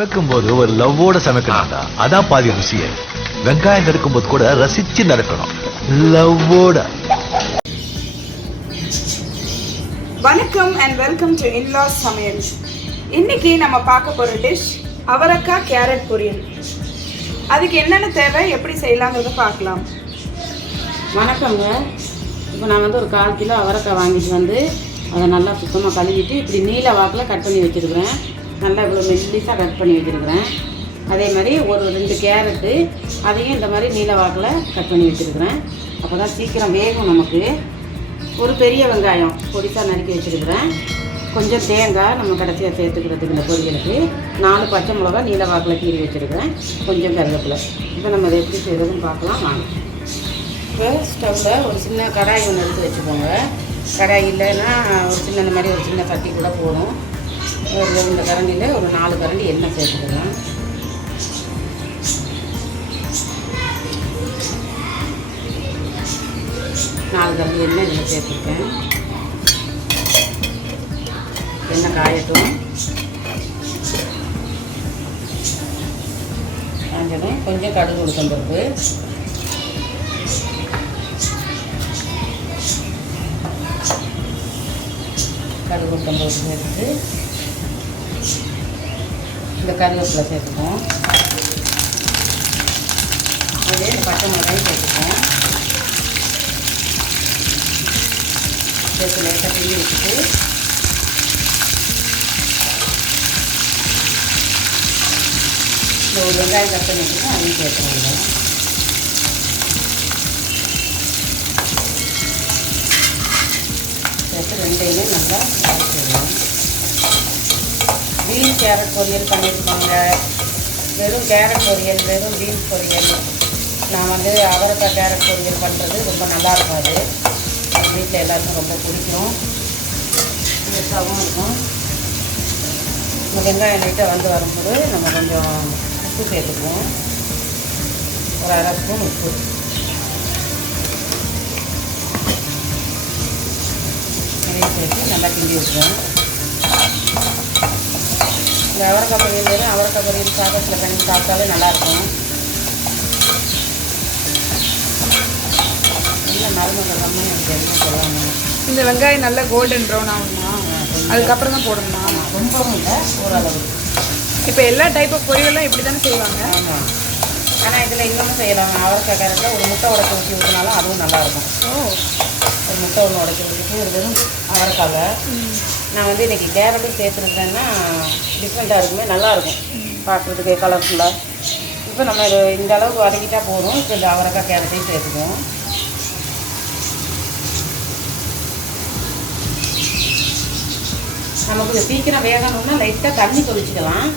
சமைக்கும் போது ஒரு லவ்வோட சமைக்கணும்டா. அதான் பாதி ருசியே. வெங்காயம் நறுக்கும் போது கூட ரசிச்சு நறுக்கணும், லவ்வோட. வணக்கம் அண்ட் வெல்கம் டு இன்லாஸ் சமையல். இன்னைக்கு நம்ம பார்க்க போகிற டிஷ் அவரைக்காய் கேரட் பொரியல். அதுக்கு என்னென்ன தேவை, எப்படி செய்யலாங்கிறத பார்க்கலாம். வணக்கங்க. இப்போ நான் ஒரு 1/4 கிலோ அவரைக்காய் வாங்கிட்டு அதை நல்லா சுத்தமாக கழுவிட்டு இப்படி நீல வாக்கில் கட் பண்ணி வச்சுருக்கிறேன். நல்லா இவ்வளோ மெல்லிஸாக கட் பண்ணி வச்சுருக்கிறேன். அதே மாதிரி ஒரு 2 கேரட்டு, அதையும் இந்த மாதிரி நீல வாக்கில் கட் பண்ணி வச்சுருக்கிறேன். அப்போ தான் சீக்கிரம் வேகும் நமக்கு. ஒரு பெரிய வெங்காயம் பொடிசாக நறுக்கி வச்சுருக்கிறேன். கொஞ்சம் தேங்காய் நம்ம கடைசியாக சேர்த்துக்கிறதுக்கு இந்த பொரியலுக்கு. 4 பச்சை மிளகா நீல வாக்கில் கீறி வச்சுருக்கிறேன். கொஞ்சம் கருவேப்பிலை. இப்போ நம்ம அதை எப்படி செய்கிறதுன்னு பார்க்கலாம் வாங்க. இப்போ ஸ்டவ்வில் ஒரு சின்ன கடாய் ஒன்று எடுத்து வச்சுக்கோங்க. கடாய் இல்லைன்னா ஒரு சின்ன இந்த மாதிரி ஒரு சின்ன சட்டி கூட போதும். இந்த கரண்டியில் ஒரு 4 கரண்டி எண்ணெய் சேர்த்துக்கலாம். நாலு கரண்டி எண்ணெய் இதில் சேர்த்துருக்கேன். எண்ணெய் காயட்டும். காஞ்சதும் கொஞ்சம் கடுகு உளுத்தம் பருப்பு, கடுகு உளுத்தம் பருப்பு சேர்த்து இந்த கருவேப்பிலை சேர்த்துப்போம். அதே இந்த பச்சை மிளகாயும் சேர்த்துப்போம். சேர்த்து லைட்டாக கிண்டி வச்சுட்டு இந்த ஒரு வெங்காயம் கட் பண்ணி வச்சுட்டு அதையும் சேர்த்துவாங்க. சேர்த்து ரெண்டையுமே நல்லா வதக்கிடுவோம். பீன்ஸ் கேரட் பொரியல் பண்ணியிருப்பாங்க. வெறும் கேரட் பொரியல், வெறும் பீன்ஸ் பொரியல். நான் அவரைக்காய் கேரட் பொரியல் பண்ணுறது ரொம்ப நல்லா இருக்காது. வீட்டில் எல்லாருக்கும் ரொம்ப பிடிக்கும், டேஸ்ட்டாகவும் இருக்கும். இந்த வெங்காயம் லைட்டாக வரும்போது நம்ம கொஞ்சம் உப்பு சேர்த்துக்குவோம். ஒரு 1/2 ஸ்பூன் உப்பு. அதையும் சேர்த்து நல்லா கிண்டி விட்டுருவோம். இந்த அவரைக்காய் பொரியல் அவரைக்காய் பொரியல் சாதத்தில் பண்ணி சாப்பிட்டாலே நல்லாயிருக்கும். நல்ல மருமகள் அம்மா எனக்கு என்ன சொல்லுவாங்க. இந்த வெங்காயம் நல்லா கோல்டன் ப்ரௌன் ஆகணுமா? அதுக்கப்புறம் தான் போடணுமா? ரொம்பவும் இல்லை, ஓரளவு. இப்போ எல்லா டைப் ஆஃப் பொரியலும் இப்படி தானே செய்வாங்க. ஆமாம். ஆனால் இதில் இன்னொன்று செய்யலாம். அவரைக்காய் கேரட்டில் ஒரு முட்டை உடைச்சி ஊற்றி ஊற்றினாலும் அதுவும் நல்லாயிருக்கும். ஒரு முட்டை ஒன்று உடைச்சி ஊற்றிட்டு ஒரு வெறும் அவரைக்காவை நான் இன்றைக்கி கேரட்டும் சேர்த்துருக்கேன்னா டிஃப்ரெண்ட்டாக இருக்குமே, நல்லாயிருக்கும் பார்க்குறதுக்கு கலர்ஃபுல்லாக. இப்போ நம்ம இந்த அளவுக்கு வதக்கிட்டால் போதும். இப்போ இந்த அவரைக்காய் கேரட்டையும் சேர்த்துக்குவோம். நமக்கு சீக்கிரம் வேகணும்னா லைட்டாக தண்ணி தொளிச்சிக்கலாம்.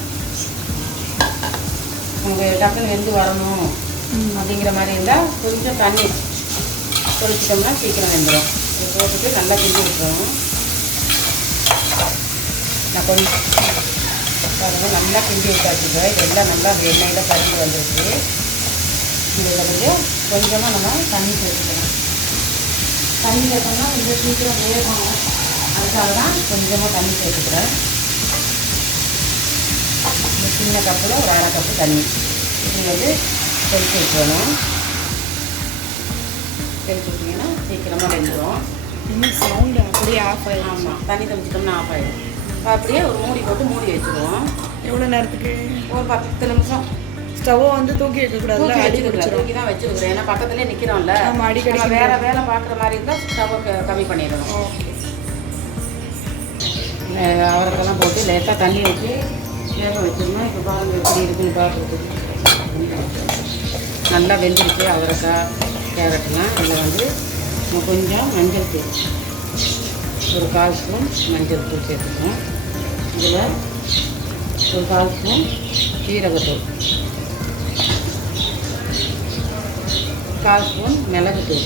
நமக்கு டக்குன்னு வெந்து வரணும் அப்படிங்கிற மாதிரி இருந்தால் கொஞ்சம் தண்ணி தொளிச்சிட்டோம்னா சீக்கிரம் வெந்துடும். இதை போட்டுட்டு நல்லா கிண்டி விட்டுருவோம். நான் கொஞ்சம் பாருங்கள் நல்லா கிண்டி விட்டாச்சுங்க. இதெல்லாம் நல்லா எண்ணெயில் கறந்து வந்துருக்கு. இதில் கொஞ்சமாக நம்ம தண்ணி சேர்த்துக்கலாம். தண்ணி சேர்த்தோம்னா கொஞ்சம் சீக்கிரம் வேகும். அதுக்காக தான் கொஞ்சமாக தண்ணி சேர்த்துக்கிறேன். இந்த சின்ன கப்பில் ஒரு 1/2 கப்பு தண்ணி இது தெளித்து விட்டுறணும். தெளித்து விட்டிங்கன்னா சீக்கிரமாக வெந்துடும். இன்னும் சவுண்டு அப்படியே ஆஃப் ஆகிடும். ஆமாம், தண்ணி தெளிச்சிட்டோம்னா ஆஃப் ஆகிடும். அப்படியே ஒரு மூடி போட்டு மூடி வச்சுருவோம். எவ்வளோ நேரத்துக்கு? ஒரு 10 நிமிஷம். ஸ்டவ்வை தூக்கி வைக்கக்கூடாது, தூக்கி தான் வச்சுருக்குறேன். ஏன்னா பக்கத்துலேயே நிற்கிறோம்ல, நம்ம அடிக்கடி வேறு வேலை பார்க்குற மாதிரி இருந்தால் ஸ்டவ்வை கம்மி பண்ணிடணும். ஓகே. அவரைக்கெல்லாம் போட்டு லேட்டாக தண்ணி ஊற்றி வேக வச்சிடணும். இப்போ பாருங்கள் எப்படி இருக்குன்னு பார்க்குறதுக்கு நல்லா வெந்துருச்சு அவரைக்காய் கேரட்லாம். இதில் நம்ம கொஞ்சம் மஞ்சள் தூள், ஒரு 1/4 ஸ்பூன் மஞ்சள் தூள் சேர்த்துக்கணும். இதில் ஒரு 1/4 ஸ்பூன் சீரகத்தூள், 1/4 ஸ்பூன் மிளகுத்தூள்.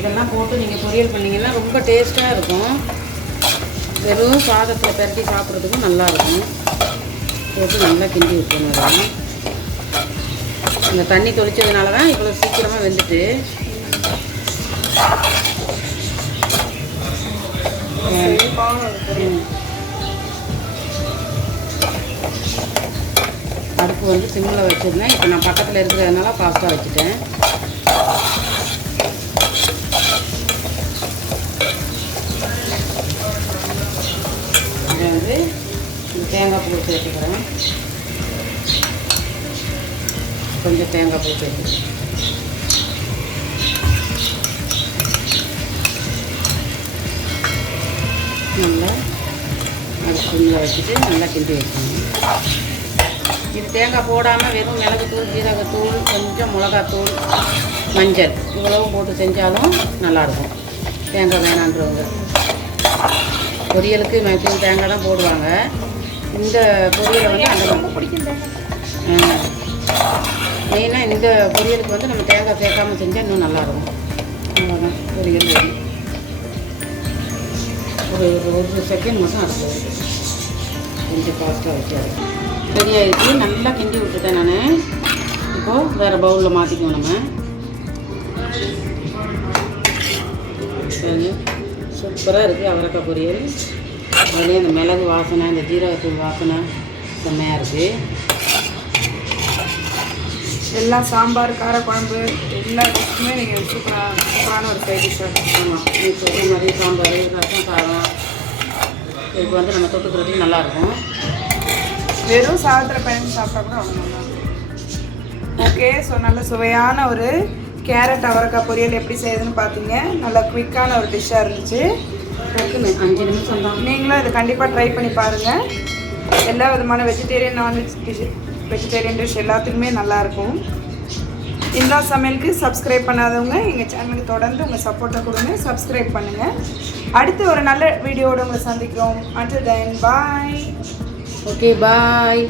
இதெல்லாம் போட்டு நீங்கள் பொரியல் பண்ணிங்கன்னா ரொம்ப டேஸ்ட்டாக இருக்கும். வெறும் சாதத்தில் பரட்டி சாப்பிட்றதுக்கும் நல்லாயிருக்கும். போட்டு நல்லா கிண்டி விட்டுருங்க. அந்த தண்ணி தொளிச்சதுனால தான் இவ்வளோ சீக்கிரமாக வெந்துட்டு. அடுப்பு வந்து சிம்மில் வச்சுருந்தேன். இப்போ நான் பக்கத்தில் இருக்கிறதுனால ஃபாஸ்ட்டாக வச்சுட்டேன். இதை வந்து தேங்காய் பூ சேர்த்துக்கிறேன். கொஞ்சம் தேங்காய் பூ சேர்த்துக்கிறேன். நல்லா அது சிம்மில் வச்சுட்டு நல்லா கிண்டி வச்சுக்கணும். இது தேங்காய் போடாமல் வெறும் மிளகுத்தூள், ஜீரகத்தூள், கொஞ்சம் மிளகாத்தூள், மஞ்சள் இவ்வளவும் போட்டு செஞ்சாலும் நல்லாயிருக்கும். தேங்காய் வேணான்றவங்க பொரியலுக்கு மேக்ஸிமம் தேங்காய் தான் போடுவாங்க. இந்த பொரியலை வந்து அந்த ரொம்ப பிடிக்கும். மெயினாக இந்த பொரியலுக்கு வந்து நம்ம தேங்காய் சேர்க்காமல் செஞ்சால் இன்னும் நல்லாயிருக்கும். அவ்வளோதான் பொரியல் ரெடி. ஒரு செகண்ட் மட்டும் அடுத்தது கொஞ்சம் ஃபாஸ்ட்டாக வச்சாரு. ரெடியாகிடுச்சு. நல்லா கிண்டி விட்டுட்டேன் நான். இப்போது வேறு பவுலில் மாற்றிக்குவோம் நம்ம. சூப்பராக இருக்குது அவரைக்காய் பொரியல். அதுலேயே அந்த மிளகு வாசனை, இந்த ஜீரகத்தூள் வாசனை செம்மையாக இருக்குது. எல்லாம் சாம்பார், காரக்குழம்பு எல்லா டிஷ்ஷுமே நீங்கள் சூப்பரான ஒரு சைட் டிஷ். ஆமாம், நீங்கள் சொல்கிற மாதிரி சாம்பார், ரசம், சாதம் இதுக்கு வந்து நம்ம தொட்டுக்கிறதுக்கு நல்லாயிருக்கும். வெறும் சாதத்தில் பயணம் சாப்பிட்டா கூட அவ்வளோ நல்லாயிருக்கும். ஓகே, ஸோ நல்ல சுவையான ஒரு கேரட் அவரைக்காய் பொரியல் எப்படி செய்யுதுன்னு பார்த்தீங்க. நல்லா குயிக்கான ஒரு டிஷ்ஷாக இருந்துச்சு. டக்குன்னு 5 நிமிஷம் தான். நீங்களும் இதை கண்டிப்பாக ட்ரை பண்ணி பாருங்கள். எல்லா விதமான vegetarian, non veg dish, vegetarian dish எல்லாத்துக்குமே நல்லாயிருக்கும். இந்த சமையலுக்கு சப்ஸ்கிரைப் பண்ணாதவங்க எங்கள் சேனலுக்கு தொடர்ந்து உங்கள் சப்போர்ட்டை கொடுங்க. சப்ஸ்கிரைப் பண்ணுங்கள். அடுத்து ஒரு நல்ல வீடியோவோடு உங்களை சந்திக்கிறோம். until then bye. ஓகே, பாய்.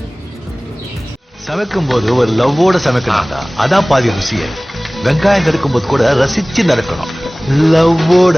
சமைக்கும் போது ஒரு லவ்வோட சமைக்கணும்டா, அதான் பாதி ருசியே. வெங்காயம் நறுக்கும் போது கூட ரசிச்சு நறுக்கணும், லவ்வோட.